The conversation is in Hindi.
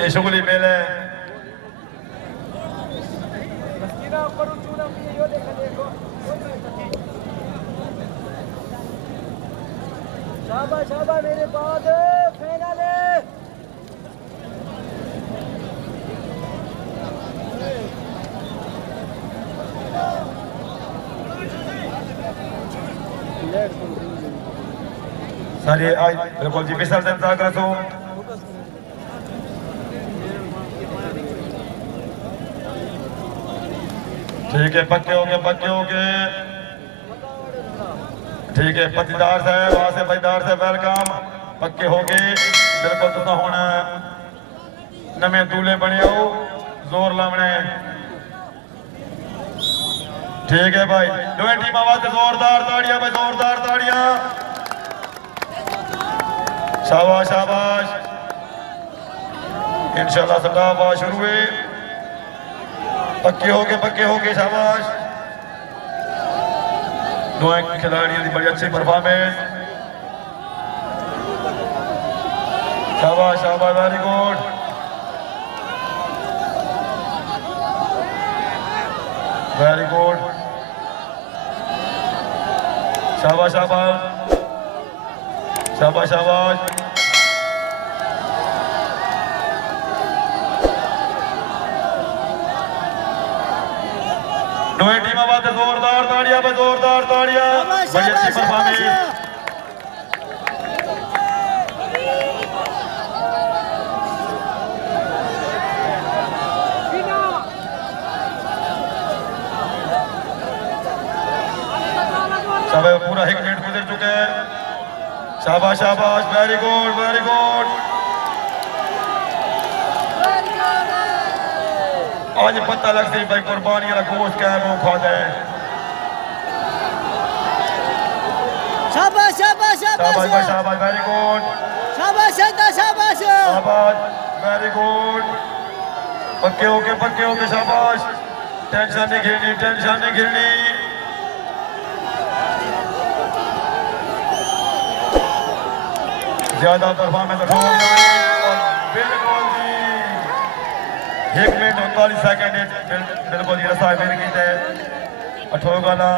ये शुगली मेल है। शाबाश शाबाश मेरे बाद फाइनल है। सर ये आज बिल्कुल जी मिसल से इंतजार करो। ठीक है पक्के हो गए ठीक है पत्तीदार साहब वहां से पत्तीदार साहब वेलकम पक्के हो गए बिल्कुल तुम हुण नवे दूल्हे बने हो जोर लावना है। ठीक है भाई दोवें टीमां वास्ते जोरदार ताड़ियां भाई जोरदार ताड़ियां। शाबाश शाबाश इंशाल्लाह सदा बात शुरू है। पक्के हो गए शाबाश। दोनों खिलाड़ियों की बड़ी अच्छी परफॉर्मेंस। शाबाश शाबाश वेरी गुड। वेरी गुड शाबाश शाबाश शाबाश शाबाश। दोनों टीमों वास्ते जोरदार ताड़ियां पे जोरदार ताड़ियां बड़ी अच्छी परफॉर्मेंस। सब पूरा 1 मिनट गुजर चुके हैं। शाबाश शाबाश वेरी गुड वेरी गुड। आज पता लग सी भाई कुर्बानी वाला गोश्त क्या है वो खा दे। शाबाश शाबाश शाबाश भाई शाबाश वेरी गुड। शाबाश शाबाश शाबाश वेरी गुड। पक्के होके शाबाश। टेंशन नहीं खेलनी। ज्यादा परफॉर्मेंस बिल्कुल जी 1 मिनट 39 सेकंड बिल्कुल जी रसा मेरे की अठों गाला